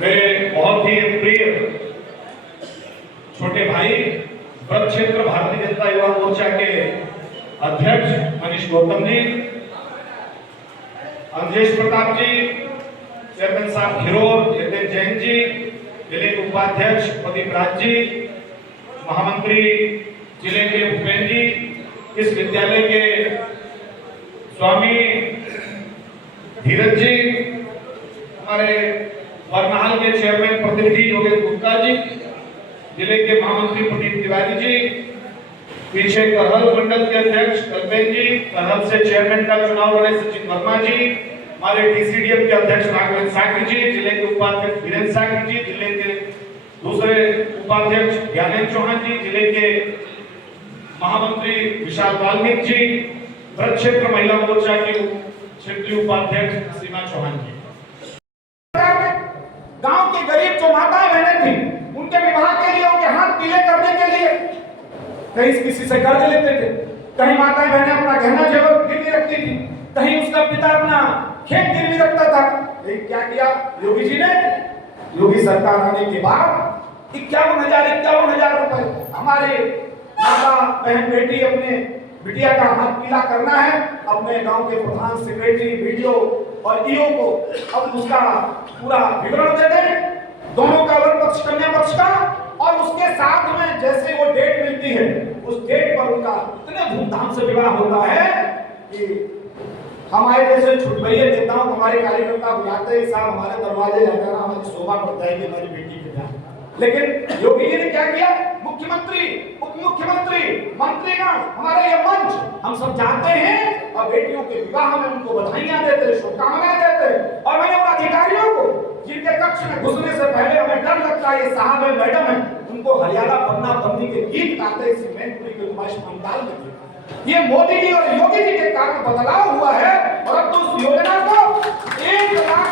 मेरे बहुत ही प्रिय छोटे भाई ब्रज क्षेत्र भारतीय जनता युवा मोर्चा के अध्यक्ष मनीष गौतम जी, अंजेश प्रताप जी, चेयरमैन साहब खिरोर जितेंद्र जैन जी, जिले के उपाध्यक्ष प्रदीप राज जी, महामंत्री जिले के भूपेन जी, इस विद्यालय के स्वामी धीरज जी, हमारे बरनाल के चेयरमैन प्रतिनिधि योगेश गुप्ता जी, जिले के महामंत्री प्रदीप तिवारी जी, पीछे करहल मंडल के अध्यक्ष कल्पेन जी, करहल से चेयरमैन का चुनाव लड़े सचिन वर्मा जी, हमारे डीसीडीएम के अध्यक्ष राघवेंद्र साकरी जी, जिले के उपाध्यक्ष वीरेंद्र साकरी जी, जिले के दूसरे उपाध्यक्ष ज्ञानेंद्र चौहान जी, जिले के महामंत्री विशाल वाल्मीकि जी, ब्रज क्षेत्र महिला मोर्चा की क्षेत्रीय उपाध्यक्ष सीमा चौहान जी। गांव के गरीब जो माताएं बहनें थी, उनके विवाह के लिए, उनके हाथ पीले करने के लिए कहीं किसी से कर्ज लेते थे, कहीं माताएं बहनें अपना गहना जेवर गिरवी रखती थी, कहीं उसका पिता अपना खेत गिरवी रखता था। लेकिन क्या किया योगी जी ने? योगी सरकार आने के बाद 51,000 रुपए हमारे माता बहन बेटी अपने बिटिया का हाथ पीला करना है, अपने गांव के प्रधान सेक्रेटरी वीडियो और ईओ को अब उसका पूरा विवरण दे दें, दोनों का वर पक्ष कन्या पक्ष का, और उसके साथ में जैसे वो डेट मिलती है उस डेट पर उनका इतने धूमधाम से विवाह होता है कि हमारे जैसे छुटभैये नेताओं को हमारे कार्यकर्ता बुलाते हैं, साहब हमारे दरवाजे जाकर हमारी शोभा बढ़ जाएगी हमारी बेटी के ब्याह। लेकिन योगी जी ने क्या किया? मुख्यमंत्री, उप मुख्यमंत्री, मंत्रीगण, हमारे ये मंच, हम सब जाते हैं और बेटियों के विवाह में उनको बधाइयां देते, शुभकामनाएं देते, और मैंने उन अधिकारियों को जिनके कक्ष में घुसने से पहले हमें डर लगता है ये साहब है मैडम है, उनको हरियाणा पन्ना पन्नी के गीत गाते इस मैनपुरी के नुमाइश पंडाल में। ये मोदी जी और योगी जी के कारण बदलाव हुआ है और अब तो उस योजना को 1 लाख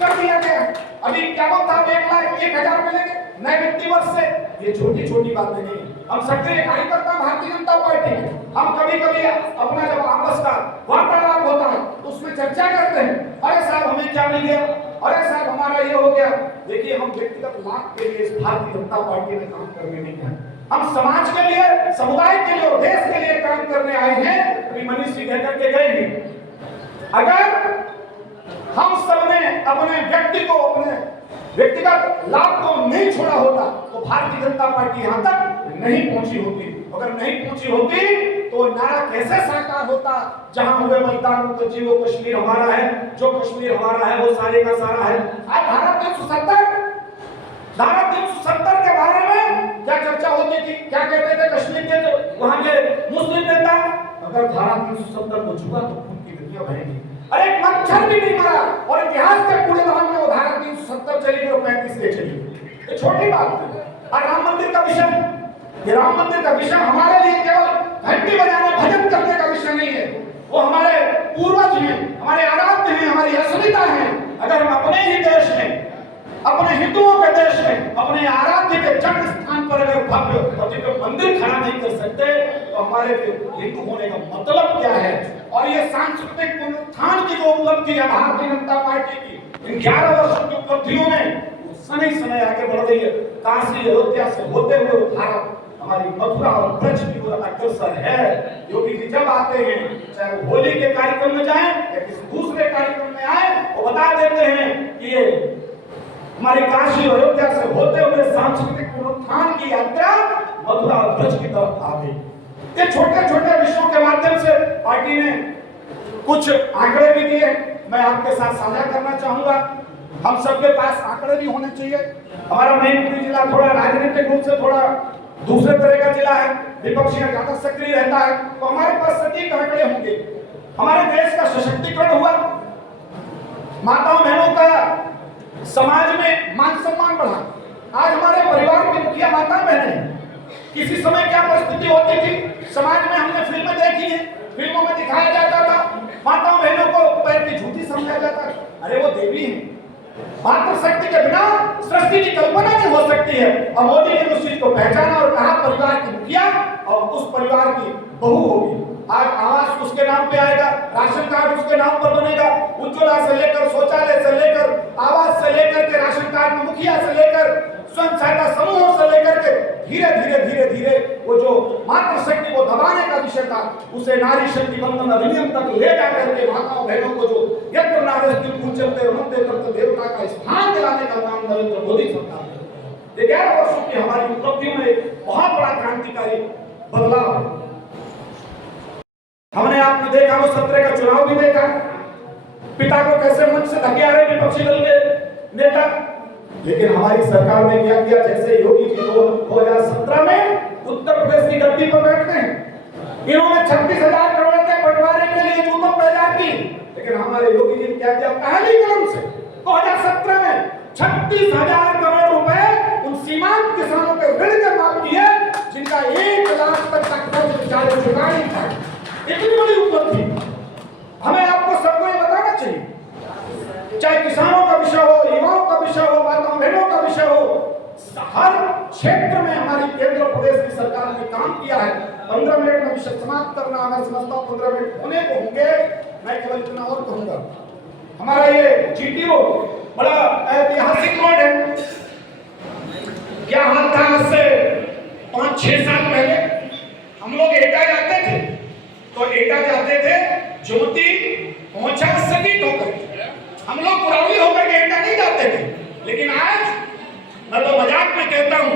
कर दिया गया। अभी क्या बोलता है 1,01,000 मिलेंगे नए वित्तीय वर्ष से। ये छोटी छोटी बातें नहीं, हम सक्रिय कार्यकर्ता भारतीय जनता पार्टी के, हम कभी कभी अपना जब आपस का वार्तालाप होता है तो उसमें चर्चा करते हैं, अरे साहब हमें क्या मिल गया, अरे साहब हमारा ये हो गया। देखिए हम व्यक्तिगत लाभ के लिए इस भारतीय जनता पार्टी में काम करने नहीं आए, हम समाज के लिए, समुदाय के लिए और देश के लिए काम करने आए हैं। अभी मनीष जी कह करके गए हैं, अगर हम सबने अपने व्यक्ति को, अपने व्यक्तिगत लाभ को नहीं छोड़ा होता तो भारतीय जनता पार्टी यहां तक नहीं पहुंची होती। अगर नहीं पहुंची होती तो नारा कैसे साकार होता, जहां हुए मतदान तो जी वो कश्मीर हमारा है, जो कश्मीर हमारा है वो सारे का सारा है। आज धारा 370 के बारे में क्या चर्चा होती थी, क्या कहते थे कश्मीर के जो वहां के मुस्लिम नेता, अगर धारा 370 को छुआ तो खून की नदियां बहेंगी। अरे एक मच्छर भी नहीं मरा और इतिहास के कूड़ेदान में वो धारा 370 चली और 35 ले चली। ये छोटी बात है। और राम मंदिर का विषय, ये राम मंदिर का विषय हमारे लिए केवल घंटी बजाने भजन करने का विषय नहीं है, वो हमारे पूर्वज हैं, हमारे आराध्य हैं, हमारी अस्मिता है। अगर हम अपने ही देश में, अपने हिंदुओं के देश में, अपने आराध्य के जन्म स्थान पर अगर भव्य और मंदिर खड़ा नहीं कर सकते तो हमारे हिंदू होने का मतलब क्या है? और ये सांस्कृतिक पुनरुत्थान की जो उपलब्धि है भारतीय जनता पार्टी की इन 11 वर्षों की उपलब्धियों में समय आगे बढ़ रही है। काशी अयोध्या से होते हुए भारत हमारी मथुरा और ब्रज की ओर अग्रसर है। योगी जी जब आते हैं, चाहे वो होली के कार्यक्रम में जाएं या किसी दूसरे कार्यक्रम में आए, वो बता देते हैं कि ये हमारी काशी अयोध्या से होते हुए सांस्कृतिक पुनरुत्थान की यात्रा मथुरा और ब्रज की तरफ आ गई। ये छोटे छोटे विषयों के माध्यम से पार्टी ने कुछ आंकड़े भी दिए, मैं आपके साथ साझा करना चाहूंगा। हम सबके पास आंकड़े भी होने चाहिए। हमारा मैनपुरी जिला थोड़ा राजनीतिक रूप से थोड़ा दूसरे तरह का जिला है, विपक्षी ज्यादा सक्रिय रहता है, तो हमारे पास सटीक आंकड़े होंगे। हमारे देश का सशक्तिकरण हुआ, माताओं बहनों का समाज में मान सम्मान बढ़ा। आज हमारे परिवार की मुखिया माता बहनें हैं। किसी समय क्या परिस्थिति होती थी समाज में, हमने फिल्में देखी है, फिल्मों में दिखाया जाता था माताओं बहनों को पैर की झूठी समझा जाता है। अरे वो देवी है, मातृशक्ति के बिना सृष्टि की कल्पना नहीं हो सकती है। और मोदी ने उस चीज को पहचाना और कहा परिवार की मुखिया और उस परिवार की बहू होगी। आज आवास उसके नाम पे आएगा, राशन कार्ड उसके नाम पर बनेगा, उज्ज्वला से लेकर शौचालय से लेकर आवास से लेकर के राशन स्वयं सहायता समूहों से लेकर के धीरे धीरे धीरे धीरे वो जो मातृशक्ति को दबाने का विषय था, उसे नारी शक्ति बंधन अधिनियम तक ले जाकर के माताओं बहनों को जो यत्र नारीस्ति पूज्यते रमन्ते तत्र देवता का स्थान दिलाने का काम नरेंद्र मोदी सरकार ने। 11 वर्षों की हमारी उपलब्धियों में एक बहुत बड़ा क्रांतिकारी बदलाव है। हमने आपने देखा वो 17 का चुनाव भी देखा, पिता को कैसे मंच से धकेल रहे विपक्षी दल के नेता। लेकिन हमारी सरकार ने क्या किया, जैसे योगी जी 2017 में उत्तर प्रदेश की गद्दी पर बैठते हैं, इन्होंने 36,000 करोड़ के बंटवारे के लिए जूतों पैदा की। लेकिन हमारे योगी जी ने क्या किया, पहली कलम से 2017 में 36,000 करोड़ रुपए उन सीमांत किसानों के ऋण के माफ किए जिनका 1 लाख तक का कर्ज बेचारे चुका नहीं था। इतनी बड़ी उपलब्धि हमें आपको सबको ये बताना चाहिए, चाहे किसानों का विषय हो, युवाओं का विषय हो, माताओं बहनों का विषय हो, हर क्षेत्र में हमारी केंद्र प्रदेश की सरकार ने काम किया है। 15 मिनट में विषय समाप्त करना, मैं समझता हूँ 15 मिनट होने को होंगे। मैं केवल इतना और कहूंगा, हमारा ये जीटी रोड बड़ा ऐतिहासिक रोड है। क्या हाल था आज से 5-6 साल पहले हम लोग एटा जाते थे, तो एटा जाते थे ज्योति पहुंचा सटी होकर, हम लोग पुरावली होकर के एटा नहीं जाते थे। लेकिन आज मैं तो मजाक में कहता हूं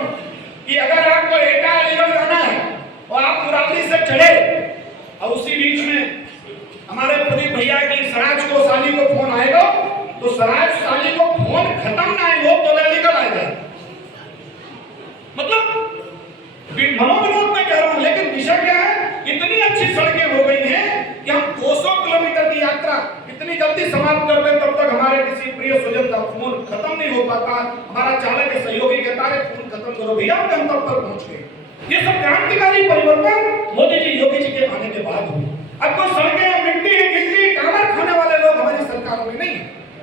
कि अगर आपको एटा अलीगढ़ जाना है और आप पुरावली से चले और उसी बीच में हमारे प्रदीप भैया की सराज को साली को फोन आएगा, तो सराज साली को फोन खत्म ना हो तो अलीगढ़ आ जाए। मतलब मनोविनोद में कह रहा हूं, लेकिन विषय क्या है, इतनी अच्छी सड़कें हो गई हैं कि हम 200 किलोमीटर की यात्रा इतनी जल्दी समाप्त कर दें, तब तक हमारे किसी प्रिय स्वजन का फोन खत्म नहीं हो पाता। हमारा चालक के सहयोगी कहता है फोन खत्म करो भैया, हम गंतव्य पर पहुंच गए। ये सब क्रांतिकारी परिवर्तन मोदी जी योगी जी के आने के बाद हुए। अब तो सड़कें मिट्टी गिट्टी टावर खाने वाले लोग हमारी सरकारों में नहीं।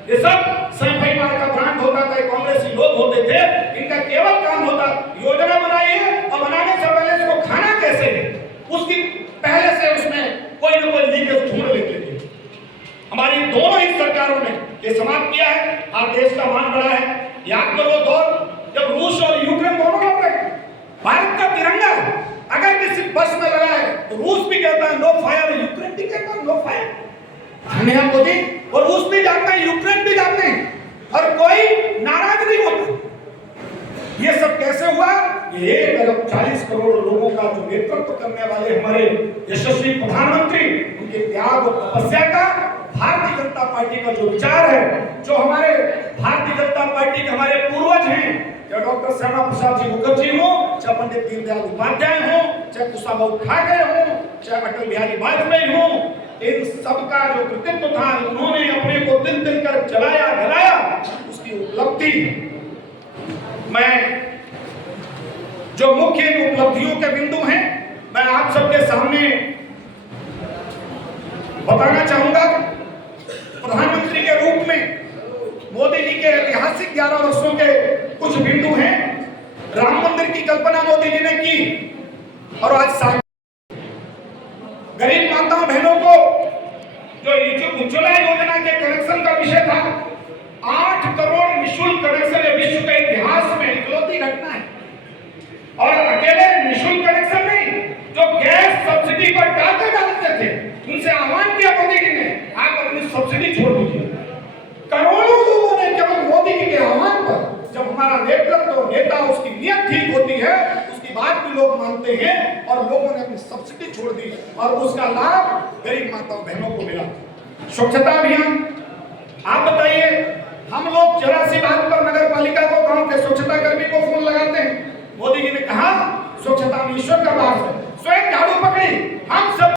ये सब सैफई मार का ब्रांड होता था, कांग्रेसी लोग होते थे, इनका केवल काम होता योजना बनाइए और बनाने से पहले इसको खाना कैसे है उसकी पहले से उसमें कोई ना कोई लीकेज ढूंढ लेते थे। हमारी दोनों ही सरकारों ने ये समाप्त किया है। आज देश का मान बढ़ा है। याद करो दौर जब रूस और यूक्रेन दोनों लड़ रहे, भारत का तिरंगा अगर किसी बस में लगा है तो रूस भी कहता है नो फायर, यूक्रेन भी कहता है नो फायर। धन्यवाद मोदी, और रूस भी जानते हैं, यूक्रेन भी जानते हैं, और कोई नाराज नहीं होता। ये सब कैसे हुआ? ये 1,40 करोड़ लोगों का जो नेतृत्व करने वाले हमारे यशस्वी प्रधानमंत्री, उनके त्याग और तपस्या का, भारतीय जनता पार्टी का जो विचार है, जो हमारे भारतीय जनता पार्टी के हमारे पूर्वज हैं, चाहे डॉक्टर श्यामा प्रसाद जी मुखर्जी हो, चाहे पंडित दीनदयाल उपाध्याय हो, चाहे कुशाभाऊ ठाकरे हो, चाहे अटल बिहारी वाजपेयी हो, इन सबका जो कृतित्व था, उन्होंने अपने को दिल दिल कर जलाया जलाया, उसकी उपलब्धि मैं जो मुख्य उपलब्धियों के बिंदु हैं मैं आप सबके सामने बताना चाहूंगा। प्रधानमंत्री के रूप में मोदी जी के ऐतिहासिक 11 वर्षों के कुछ बिंदु हैं। राम मंदिर की कल्पना मोदी जी ने की और आज गरीब माताओं बहनों को जो उज्ज्वला योजना के कनेक्शन का विषय था, 8 करोड़ निःशुल्क कनेक्शन विश्व के इतिहास में इकलौती घटना है। और अकेले निःशुल्क कनेक्शन नहीं, जो गैस सब्सिडी पर डालते थे उनसे आह्वान किया मोदी जी ने, आप अपनी सब्सिडी छोड़ दीजिए। करोड़ों लोगों ने केवल मोदी जी के आह्वान पर, जब हमारा नेतृत्व नेता उसकी नीयत ठीक होती है, उसकी बात भी लोग मानते हैं, और लोगों ने अपनी सब्सिडी छोड़ दी और उसका लाभ गरीब माताओं बहनों को मिला। स्वच्छता अभियान, आप बताइए, हम लोग 84 बात पर नगर पालिका को, गांव के स्वच्छता कर्मी को फोन लगाते हैं। मोदी जी ने कहा स्वच्छता में ईश्वर का वास है, स्वयं झाड़ू पकड़ी, हम सब